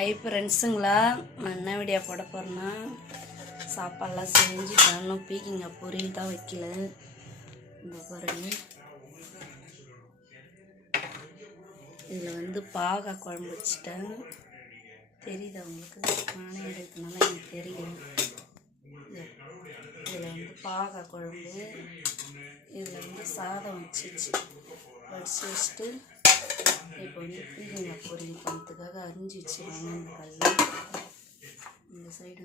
Hi ஃப்ரெண்ட்ஸுங்களா, நான் என்ன video போட போகிறேன்னா சாப்பாடெலாம் செஞ்சுட்டேன். இன்னும் பீக்கிங்க பொரியல் தான் வைக்கல. இந்த பாருங்க, இதில் பாகக்காய் குழம்பு வச்சுட்டேன். தெரியுது உங்களுக்கு? நானே எடுக்கிறதுனால எனக்கு தெரியும். இதில் பாகக்காய் குழம்பு, இதில் சாதம் வடிச்சு வச்சுட்டு இப்போ பீக்கிங்க பொரியல் பண்ணுறதுக்காக அரிஞ்சு வச்சுருவாங்க. இந்த கல் இந்த சைடு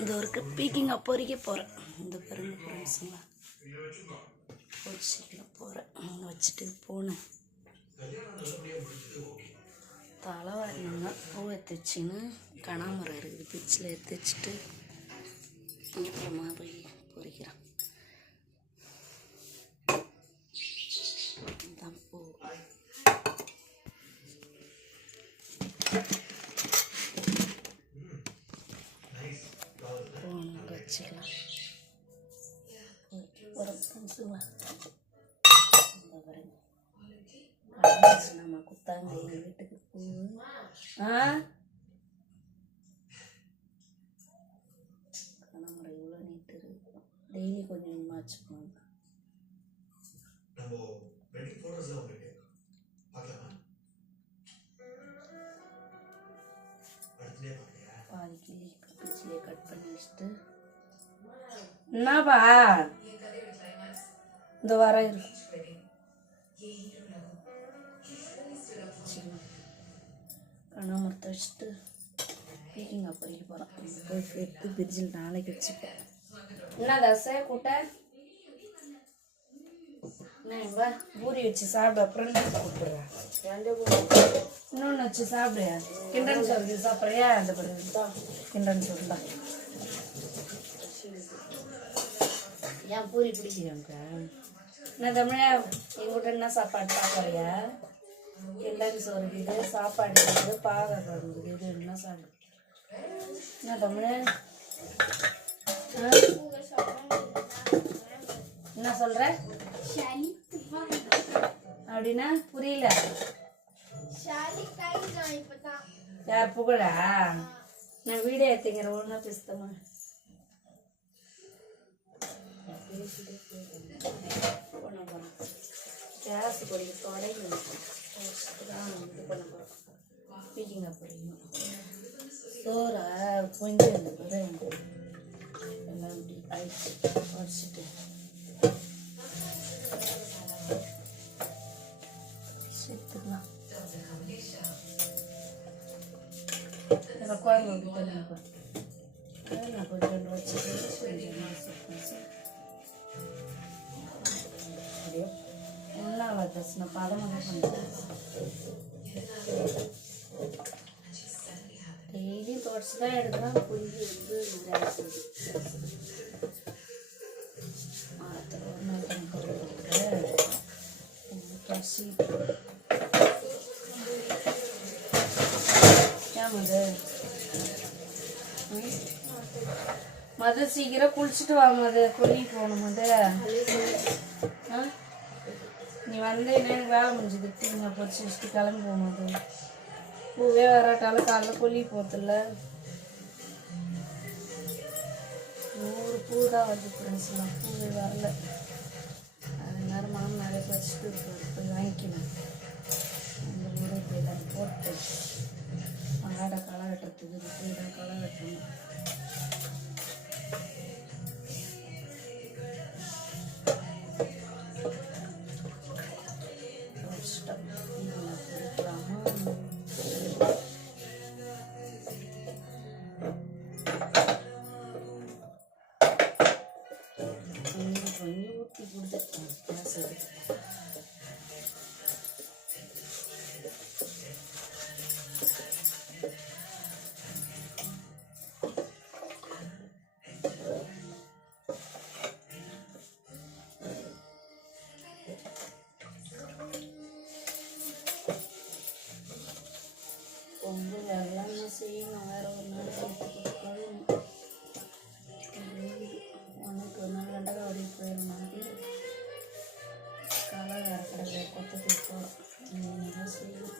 இந்த ஒரு பீக்கிங்க பொறிக்க போகிறேன். இந்த பாருங்க ஃப்ரெண்ட்ஸுங்களா, பொரிச்சிக்கலாம் போகிறேன். அங்கே வச்சுட்டு போனேன். தலை வரணுங்க. பூ எடுத்து வச்சுன்னு கனாமரம் இருக்குது, பிச்சில் எடுத்து வச்சுட்டு அப்புறமா போய் பொரிக்கிறேன். தான் பூ போனங்க வச்சுக்கலாம். ஒரு ஃப்ரெண்ட்ஸுங்களா, நம்ம குத்தாங்க எங்கள் வீட்டுக்கு பூ. கனமரம் இவ்வளோ நீட்டு இருக்கும். டெய்லி கொஞ்சம் கொஞ்சமாக வச்சுக்கோங்க. பாதி கிளி பிச்சிலே கட் பண்ணி வச்சுட்டு என்னப்பா இந்த வாரம் இருக்கு. கனமரத்தை வச்சுட்டு பீக்கிங்க பொறிக்க போகிறோம். போய் எடுத்து ஃப்ரிட்ஜில் நாளைக்கு வச்சுப்பேன். என்ன தசை கூட்ட என்ன பூரி வச்சு சாப்பிட அப்புறம் கூப்பிடுறேன். இன்னொன்று வச்சு சாப்பிடு. கிண்டன்னு சொல்லி சாப்பிட்றியா? அந்த பிறகு தான் கிண்டன்னு சொல்லுதா. ஏன் பூரி பிடிக்கிறேங்க? என்ன தமிழா எங்கிட்ட என்ன சாப்பாடு சாப்பிட்றியா? கிண்டன்னு சோறு இருக்குது, சாப்பாடு இருக்குது, பாகக்காய் இருக்குது, இது என்ன சாப்பிடு. என்ன தமிழ் என்ன சொல்ற? அப்படின்னா புரியல. யார் புகழா? நான் வீடியோ எடுத்துக்கிறேன். ஒழுங்கா பேசுதமா கேஸ் பொடி தொடங்கி தான் இது பண்ண போகிறோம். பீக்கிங்க பொரியணும். சோறா கொஞ்சம் இந்த பிறகு எல்லாம் இப்படி ஆயிடுச்சு வடிச்சிட்டு சேர்த்துக்கலாம். குழம்பு நான் கொஞ்சம் வச்சுட்டு அப்படியே எல்லாம் வதசின பதமாக பண்ணுறேன். டெய்லியும் தொடச்சி தான் எடுக்கிறேன். புளி மரத்தில் ஒரு நாள் தொடச்சி ஏமாது மத சீக்கிரம் குளிச்சுட்டு வாங்க. அது கொல்லி போகணும். அது நீ வந்து என்ன வேலை முடிஞ்சது தீங்க பொறிச்சு வச்சுட்டு கிளம்பி போகணும். அது பூவே வராட்டாலும் காலைல கொல்லி போகிறதில்ல. 100 பூ தான் வருது ஃப்ரெண்ட்ஸ்லாம், பூவே வரல. அது நேரம் மாமன் நிறைய பறிச்சுட்டு இருப்பாரு, போய் வாங்கிக்கணும். அந்த ஊரே போய் தான் போட்டு ஆடை களை வெட்டுறதுக்கு போய் தான் களை வெட்டணும். கொஞ்சம் ஊற்றி கொடுத்தேன் கேஸ் எடுத்து. ரொம்ப எல்லாமே செய்யணும். வேற ஒரு நாள் கழுவணும். உனக்கு ஒரு நாள் வெண்டைக்காய் வரைக்கும் போயிடும். மாதிரி களை வேற கடை கொத்தத்துக்கு போகிறோம். செய்யணும்.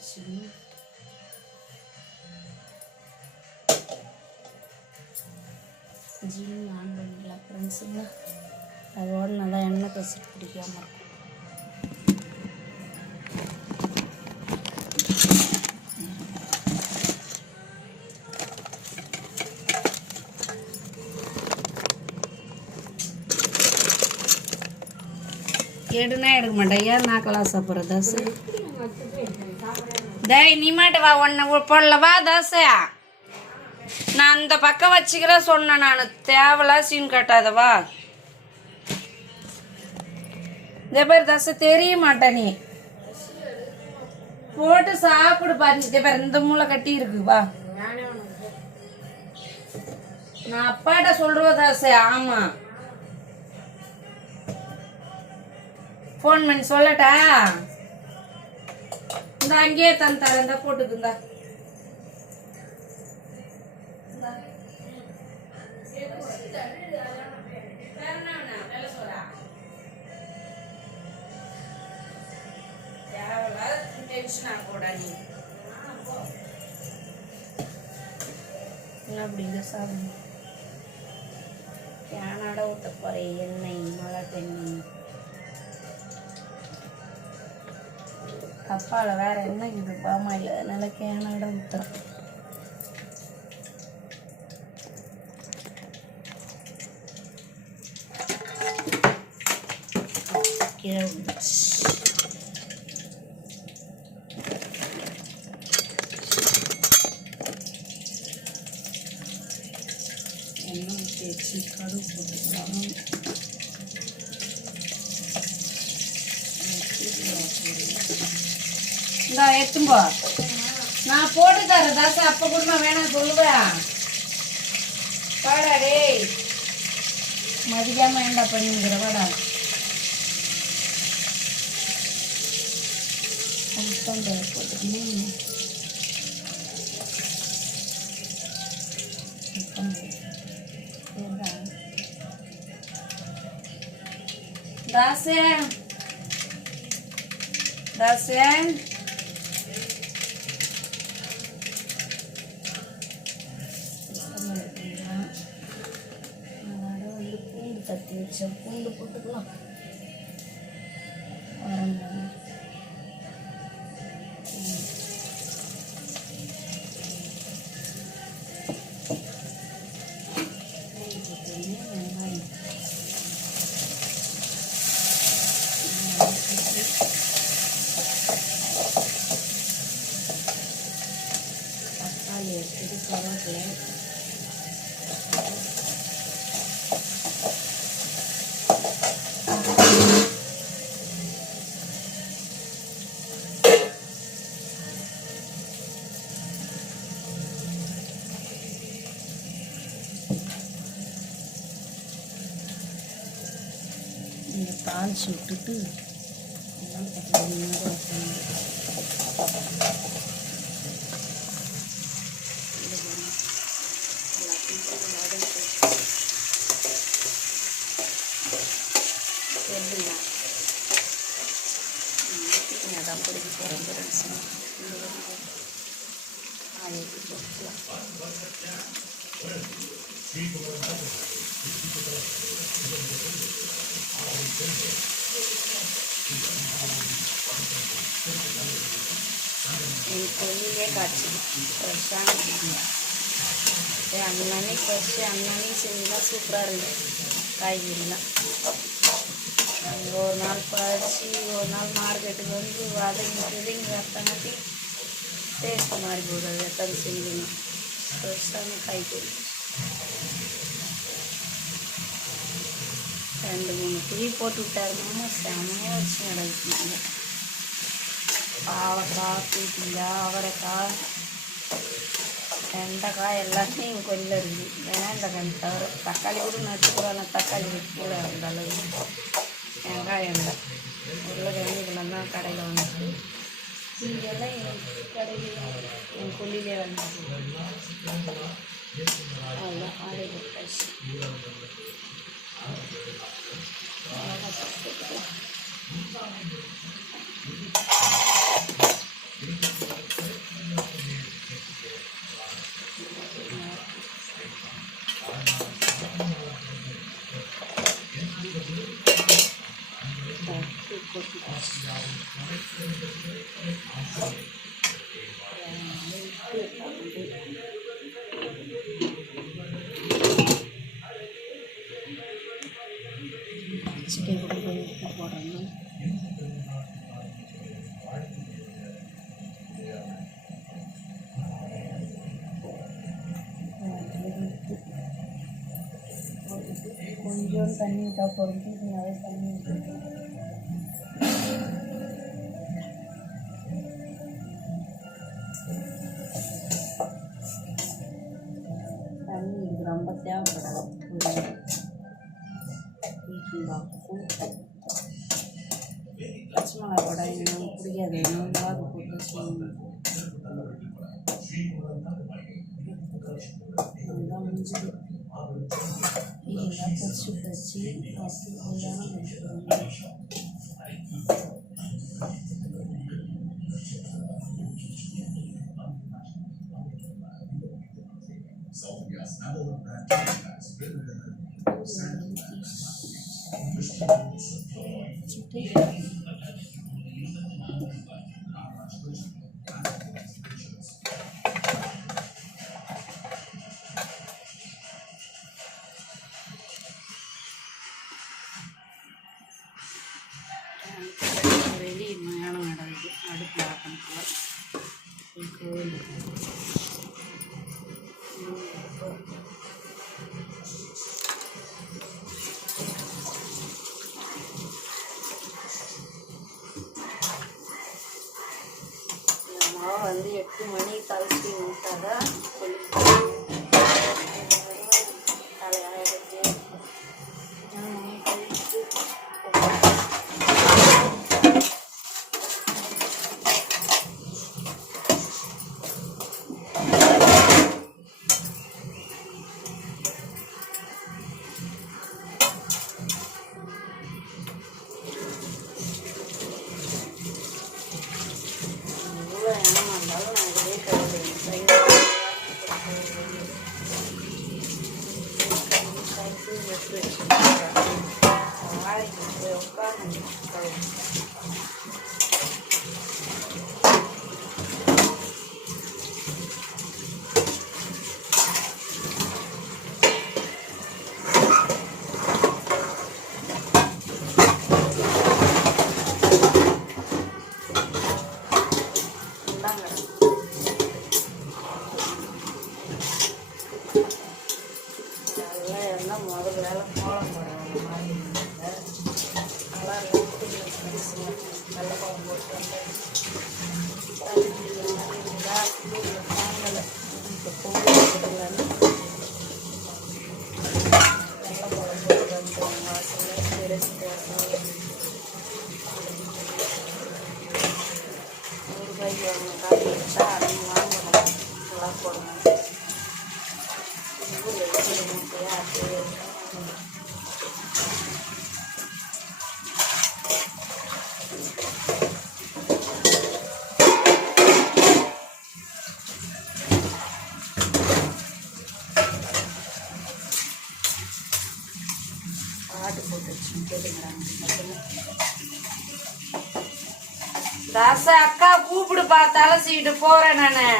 ஆயிடுச்சு. ஜீனி ஆன் பண்ணிக்கலாம் ஃப்ரெண்ட்ஸுங்க. அதோட நல்லா எண்ணெய் கசிட்டு பிடிக்காமல் இருக்கும். எடுனா எடுக்க மாட்டேன். ஏன் நாக்கெல்லாம் சாப்பிட்ற தோசை? டேய் நீ மாட்ட வா, ஒன்று போடல வா தோசை. நான் அந்த பக்கம் வச்சுக்கிறேன் சொன்னேன். நான் தேவலாம் சீன் கட்டாத வா. இதே பேர் தோசை தெரிய மாட்டேன். நீ போட்டு சாப்பிடு பாரு. இதே பேர் இந்த மூளை கட்டி இருக்கு வா. நான் அப்பாட்ட சொல்றேன் தோசை. ஆமா ஃபோன் பண்ணி சொல்லட்டா? இந்த அங்கேயே தரேன். இந்த போட்டுக்குந்தா டென்ஷன் ஆகக்கூடா நீ. அப்படிங்க சாப்பிடு. கேனாட ஊற்ற போறேன் எண்ணெய், மழை தண்ணி. கப்பால வேற என்ன இது பாமாயில், அதனால கேனாட ஊற்றுறேன். கீழே ஊற்றுச்சு. எண்ணெய் ஊற்றி வச்சு கடுகு போட்டுக்கலாம். இந்தா எடுத்தும்போ. நான் போட்டு தரேன் தாசா. அப்போ கூட வேணாம் சொல்லுவேன். வாடா டேய், மதிக்காம ஏண்டா பண்ணிங்கிற வாடா. போட்டுக்கணும். தாசே தாசே பூண்டு தட்டி வச்சேன். பூண்டு போட்டுக்கலாம். தக்காளி எடுத்துட்டு கருவேப்பிலை இங்கே தாளிச்சு விட்டுட்டு எல்லாம் பச்சை தான் பிடிக்க போகிறேன் ஃப்ரெண்ட்ஸ். என் கொல்லிலே காய்ச்சி ஃப்ரெஷ்ஷான அன்னன்னைக்கு ஃப்ரெஷ்ஷு அன்னன்னைக்கு செஞ்சுலாம் சூப்பராக இருக்குது. காய்கறிலாம் ஒரு நாள் பறிச்சு ஒரு நாள் மார்க்கெட்டுக்கு வந்து வதங்கிட்டு இங்கே வரத்தங்காட்டி டேஸ்ட் மாறி போகுது. எத்தனை செஞ்சுக்கணும் ஃப்ரெஷ்ஷான காய்கறி. 2-3 குழி போட்டு விட்டாருன்னா செம்மையாக வச்சு நடக்குதுங்க. பாவக்காய், பீட்டிங்காய், அவரைக்காய், வெண்டைக்காய் எல்லாத்தையும் கொல்ல இருக்குது. வெண்டைக்காய் தவிர தக்காளி கூட நச்சுக்கூடாது. தக்காளி வைக்கல அந்த அளவு. வெங்காயம் இல்லை. உருளைக்கிழங்கு இதெல்லாம் தான் கடையில் வந்துட்டு இங்கெல்லாம் என் கடையில் என் கொல்லிலே வந்து அவ்வளோ ஆடை போட்டாச்சு. கொஞ்சோண்டு தண்ணி விட்டா போகிறோம், நிறைய தண்ணி விட்டு தண்ணி இதுக்கு ரொம்ப தேவைப்படாது. பச்சை மிளகா கூட எனக்கு பிடிக்காது, மிளகு போட்டு செய்யணும். அதுதான் முடிஞ்சது. இதெல்லாம் பொரிச்சு வச்சு வெளியே மயானம் நடக்குது, அடுப்பில் ஆட்டம் கோயில் மாவு வந்து 8 மணி கலசி விட்டாதான் தலையாயிடுச்சு. முதல்ல கோலம் போடுற மாதிரி நல்லா வெள்ளை போட்டு வாங்கலை. இப்போ கோவில் வெள்ளை கோலம் போட்டு வந்து வாசல் பெருசு 100 ரூபாய்க்கு வாங்க காப்பி எடுத்தால் அவங்க வாங்கணும், நல்லா போடணும். பாட்டு போட்டு வச்சு கேட்டுக்கிறாங்க. தாசா அக்கா கூப்பிடுப்பா, தலை சீட்டு போறேன் நானு.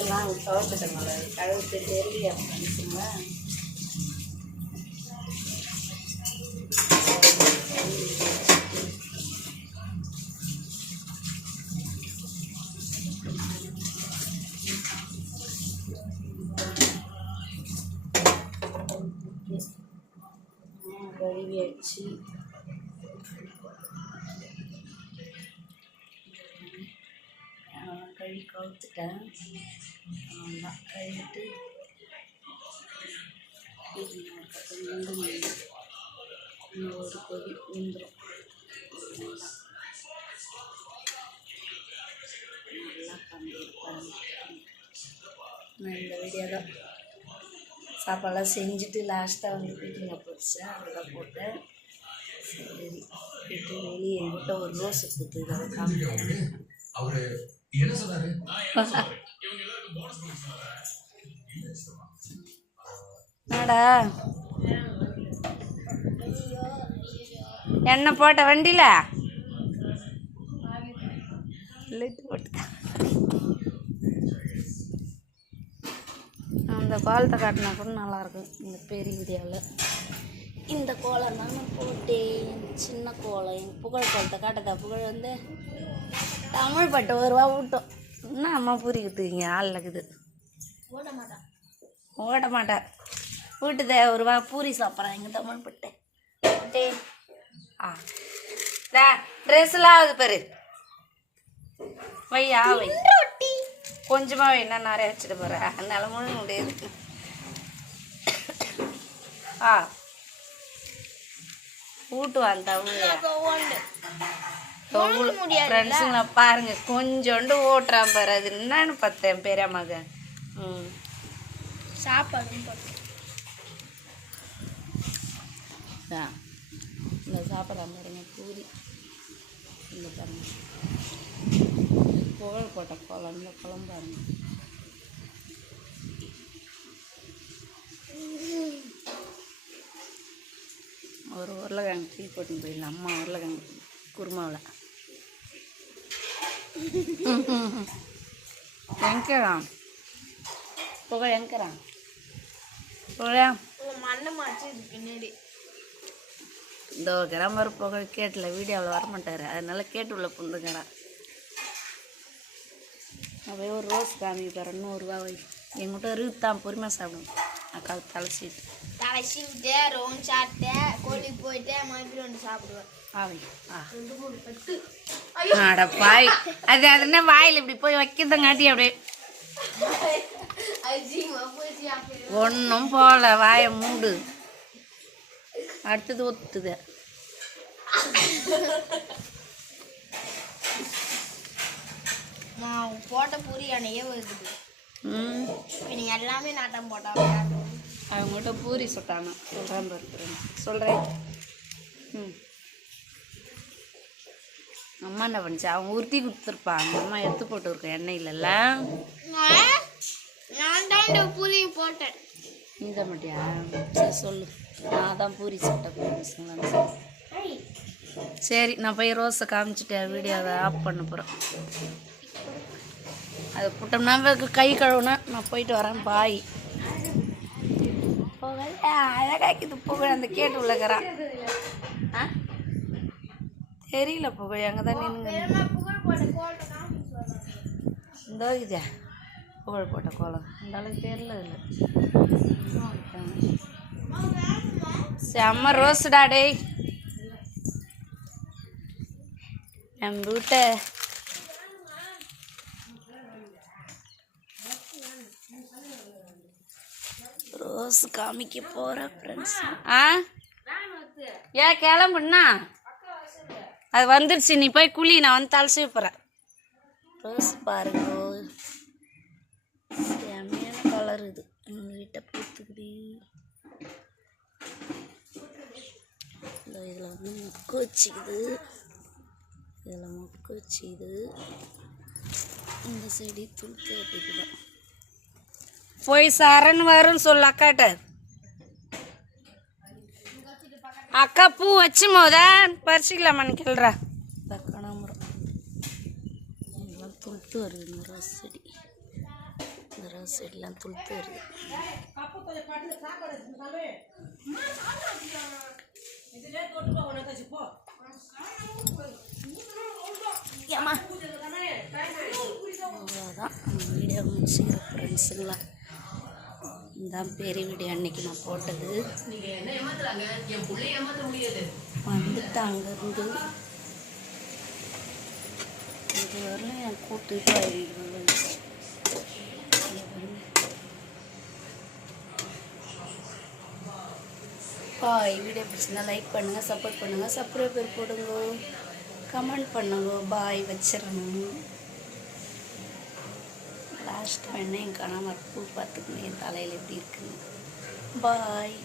எல்லாம் துவைச்சிட்டோம்ல, கழுவிட்டு தெரியல அப்படின்னுச்சுங்க. கழுவி அடிச்சு கழுவி கவுத்துட்டேன். அவ்வளோதான் கழுவிட்டு ஒரு கொதி நின்றுடும். நல்லா நான் இந்த வீடியோ தான் சாப்பாடெல்லாம் செஞ்சுட்டு லாஸ்ட்டாக வந்து குக்கிங்கை போட்டுச்சேன், அதெல்லாம் போட்டேன். சரி இது வெளியே என்கிட்ட ஒரு ரோஸ் கொடுத்து அவரு என்ன சொன்னாரு? என்னடா எண்ணெய் போட்ட வண்டியில அந்த கோலத்தை காட்டினா கூட நல்லாயிருக்கும் இந்த பெரிய வீடியோவில். இந்த கோலம் தான் நான் போட்டேன், சின்ன கோலம். எங்கள் புகழ் கோலத்தை காட்டுதா? புகழ் வந்து தமிழ் பட்டு ஒரு ரூபா விட்டோம். என்ன அம்மா புரியுதுங்க ஆள் இருக்குது. ஓட மாட்டேன் வீட்டுதே ஒரு ரூபா பூரி சாப்பிட்றேன் எங்கள் தமிழ் பட்டு ஓட்டே. ட்ரெஸ்லாம் ஆகுது பாரு. வையா வை கொஞ்சமாக வேணா நிறைய வச்சுட்டு போகிறேன். அதனால முழு முடியாது. ஊட்டுவான் ஃப்ரெண்ட்ஸுங்களா பாருங்க கொஞ்சோண்டு ஓட்டுறான் பாரு. அது என்னன்னு பார்த்தேன் பெரிய மகன். சாப்பாடு இந்த சாப்பிட்றான் பாருங்க பூரி. இந்த பாருங்க புகழ் போட்ட குழம்பு. இந்த குழம்பு பாருங்க. ஒரு உருளைக்கிழங்கு டீ போட்டு போயிடலாம். அம்மா உருளைக்கிழங்கு குருமாவில் எங்கிறான் புகழ் எங்கிறான் புகழா மண்ணை மாச்சு பின்னாடி இந்த ஒரு கிராமர் புகழ் கேட்டல வீடியோவில் வரமாட்டார். அதனால கேட்டு உள்ள புந்துங்கிறான். அப்படியே ஒரு ரோஸ் காமி பாரு 100 ரூபா வை. எங்கிட்ட இருக்குதான் பொறுமையாக சாப்பிடும். அக்கா தலைச்சிட்டு ரோன் சாப்பிட்டேன் கோழிக்கு போயிட்டு மறுபடியும் சாப்பிடுவேன். பாய் அது என்ன வாயில் இப்படி போய் வைக்கிறதங்காட்டி அப்படியே ஒன்றும் போகல. வாயை மூடு. அடுத்தது ஒத்துது. போட்ட பூரி அணையே வருது. எல்லாமே நாட்டம் போட்டாங்க. அவங்ககிட்ட பூரி சுட்டாங்க. சொல்கிறேன் பாருக்கிறேன் சொல்கிறேன். அம்மா என்ன பண்ணிச்சு? அவங்க உருட்டி கொடுத்துருப்பாங்க. அம்மா எடுத்து போட்டு இருக்கேன் எண்ணெயிலல்ல. நான் தான் பூரி போட்டேன். நீ தான் மாட்டியா? சரி சொல்லு. நான் தான் பூரி சுட்டேன். சரி நான் போய் ரோஸை காமிச்சிட்டேன். வீடியோவை ஆஃப் பண்ண போகிறேன். அது புட்டோம்னா கை கழுவுனா நான் போயிட்டு வரேன். பாய். புகழ் அழகாக்கிது. புகழ் அந்த கேட்டு உள்ளக்கிறான். தெரியல புகழ் அங்கே தான் நின்று இந்த இதா புகழ் போட்ட கோலம் இந்த அளவுக்கு தெரியல. இல்லை செம்ம ரோஸ்டா டேய். என் வீட்டை ரோஸ் காமிக்க போகிறேன் ஃப்ரெண்ட்ஸ். ஏன் கிளம்புண்ணா? அது வந்துடுச்சு. நீ போய் குழி. நான் வந்து தலை போகிறேன். ரோஸ் பாருங்க செம்மையான கலர். இது எங்கள் வீட்டை பூத்துக்குது. இதில் வந்து மொக்கு வச்சுக்குது. இதில் மொக்கு வச்சுக்குது. இந்த செடி துளுத்து அப்படிதான். போய் சரண் வரும்னு சொல்லு அக்காட்ட. அக்கா பூ வச்சு மோதான் பறிச்சிக்கலாமான்னு கேள்றா. கனகாம்பரம் எல்லாம் துளுத்து வருது. இந்த ரோஸ் செடி. இந்த ரோஸ் செடிலாம் துளுத்து வருது. அவ்வளோதான் வீடியோ முடிச்சுக்கிற ஃப்ரெண்ட்ஸுங்களா. இதான் பெரிய வீடியோ அன்னைக்கு நான் போட்டது. வந்துட்டாங்க இருந்து இது வரலாம் என் கூட்டு பாய். வீடியோ பிடிச்சிருந்தா லைக் பண்ணுங்கள், சப்போர்ட் பண்ணுங்கள், சப்ஸ்கிரைபர் போடுங்க, கமெண்ட் பண்ணுங்க. பாய் வச்சிடணும். லாஸ்ட் வேணா என் கணவர் பூ பார்த்துக்கணும் என் தலையில் எப்படி இருக்குன்னு. பாய்.